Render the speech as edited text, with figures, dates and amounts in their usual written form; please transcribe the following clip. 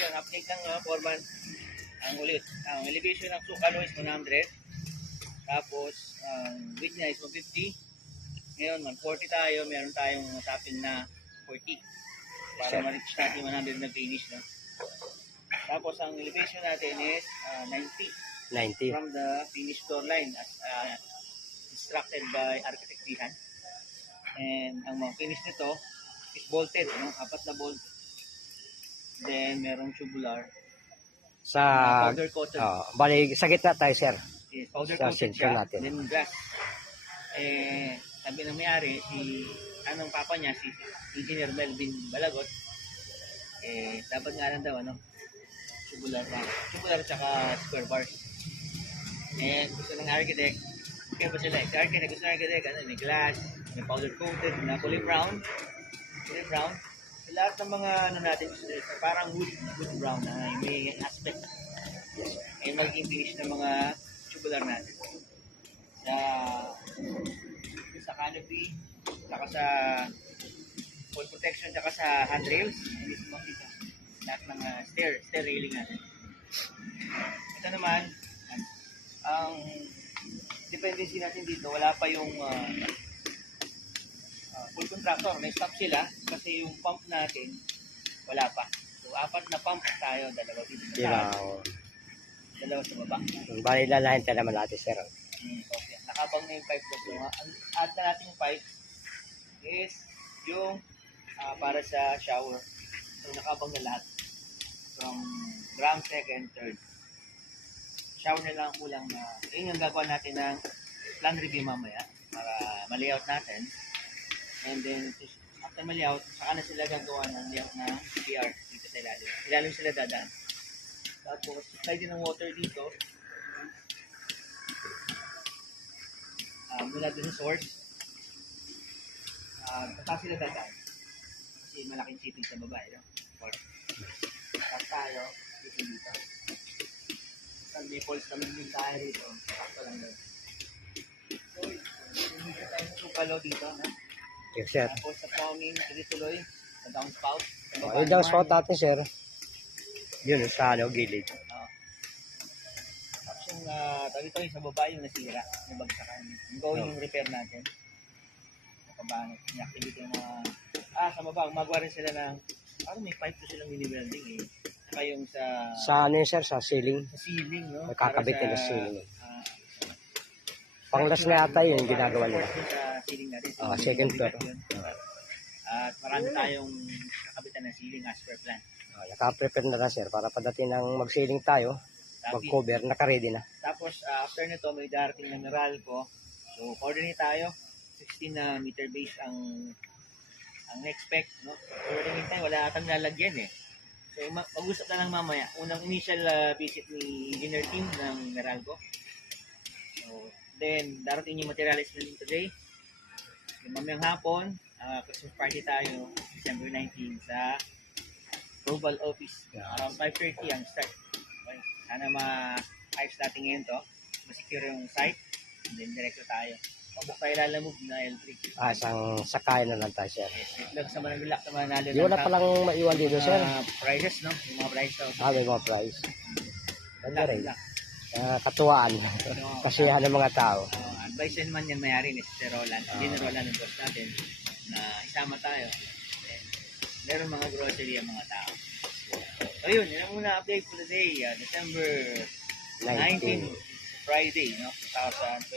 yun, update ng foreman. Ang elevation ng Sukarno is 100. Tapos, width niya is 150. Ngayon, 140 tayo. Meron tayong topping na 40. Para ma-reach natin 100 na finish. No? Tapos, ang elevation natin is 90. From the finish floor line as instructed by Architect Jihan. And ang mga finish nito is bolted. No? 4 na bolt. Then, merong tubular. Sa powder coated. Bali, sa gitna tayo, sir. Yes, powder Sa coated sensor siya. natin. Then glass. Sabi ng may-ari, anong papa niya, si Engineer Melvin Balagot, dapat nga lang daw, tubular tsaka square bars. And gusto ng architect, kaya ba sila? Si architect, gusto ng architect, may glass, may powder coated na kulay brown. So, lahat ng mga natin, parang wood brown na may aspect. Ay magiging finish ng mga tubular natin. Sa canopy, saka sa fall protection, saka sa handrails, hindi sumakita. Lahat ng stair railing natin. Ito naman, ang dependency natin dito, wala pa yung full contractor. May stop sila kasi yung pump natin, wala pa. So, 4 na pump tayo, 2 dito sa taas, 2 sa baba. Bali, lalahin tayo naman natin, sir. Okay. Nakabang na yung pipe ko. So, ang add na natin yung pipe is yung para sa shower. So, nakabang na lahat. From ground, second, third. Shower na lang kulang na. Yun yung gagawa natin ng plan review mamaya para ma-layout natin. And then, after ma-layout, saka na sila gagawa ng layout na CPR dito sa ilalim. Ilalim sila dadaan. Tapos, supply din ng water dito. Mula doon sa source. Tapos sila dadaan. Kasi malaking shipping sa baba. Tapos tayo, dito dito. Tapos may falls kami yung tayo rito. Tapos lang doon. So, dito tayo sa Sukalo dito. Yes, sir. Tapos sa plumbing, tuloy-tuloy. Sa downspout. Yung downspout natin, sir. Yun, sa gilid. Tapos yung tawag ito sa baba yung nasira. Nabagsakan. Yung gawin yung repair natin. Nakabangot. Inactivate yung mga... sa baba. Magawa rin sila ng... Parang may pipe to silang mini-welding eh. Saka yung sa... Sa ano yun, sir? Sa ceiling. Sa ceiling, no? Magkakabit nila sa ceiling. Panglas na yata yun yung ginagawa nila. Sa ceiling natin. Second floor. At marami tayong kakabitan ng ceiling as per plan. Naka-prepare na sir para pagdating ng mag-ceiling tayo, mag-cover, naka-ready na. Tapos after nito may darating na Meralco. So coordinate tayo. 16 na meter base ang expect, no? Coordinate tayo, wala atang lalagyan eh. So mag-usap na lang mamaya. Unang initial visit ni engineer team ng Meralco. So then darating yung materials natin today. Yung mamayang hapon, Christmas party tayo December 19 sa Global Office. Around 5:30 ang start. Okay. Sana ma-ayos natin ngayon to. Ma-secure yung site. And then diretso tayo. Pabuk tayo lalamove na L3. Isang sakay na lang tayo, sir. Yes, lang sa managulak na manalo. Di wala palang maiwan dito, sir. Prices, no? Yung mga price. May mga price. Ganda rin. Katuwaan. Kasiyahan ng mga tao. Advice naman yan mayari ni Sir Roland. Hindi na Roland ang boss natin na isama tayo. Meron mga grocery ang mga tao. So yun ang muna update for today. December 19, Friday, no? 2025.